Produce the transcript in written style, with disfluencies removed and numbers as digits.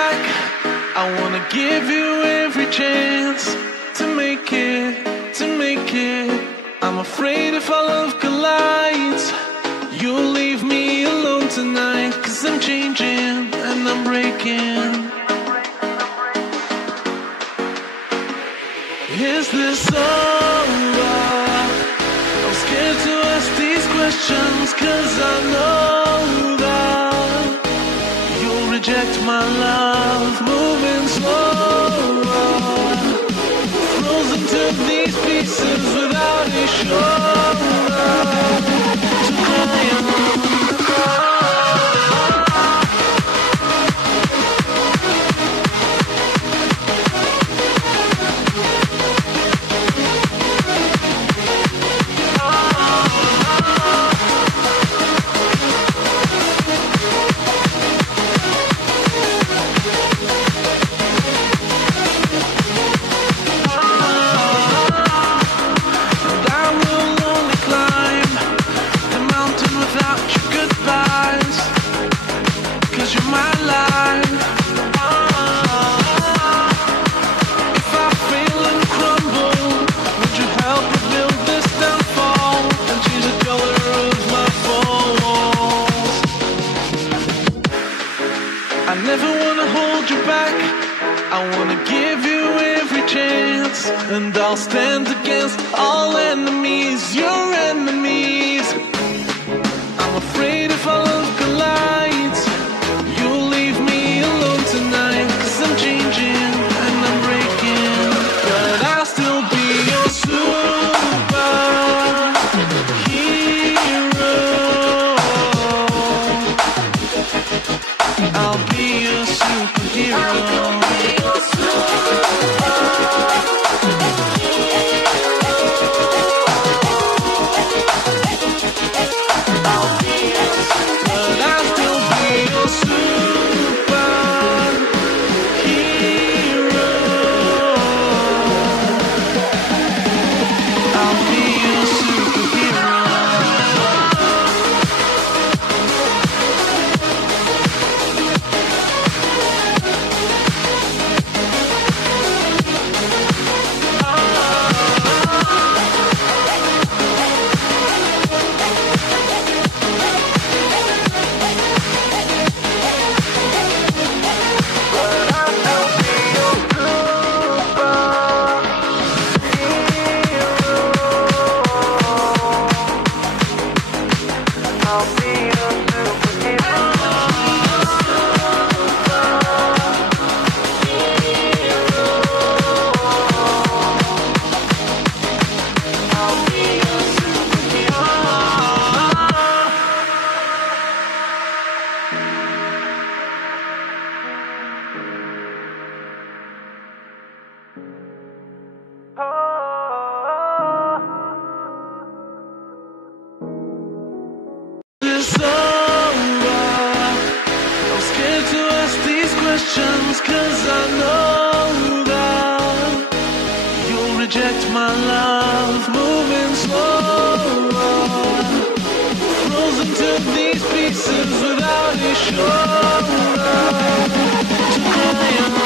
back. I wanna give you every chance to make it, to make it. I'm afraid if our love collides, you'll leave me alone tonight. 'Cause I'm changing and I'm breaking. Is this over? I'm scared to ask these questions, 'cause I know that you'll reject my love. Moving slower, frozen to these pieces without a shoulder to cry on. I never wanna hold you back. I wanna give you every chance, and I'll stand against all enemies, your enemies. I'm afraid if our love collides, you'll leave me alone tonight. 'Cause I'm changing and I'm breaking, but I'll still be your superhero. I'll be a superhero. Questions, 'cause I know that you'll reject my love. Moving slower, frozen to these pieces without a shoulder to cry on.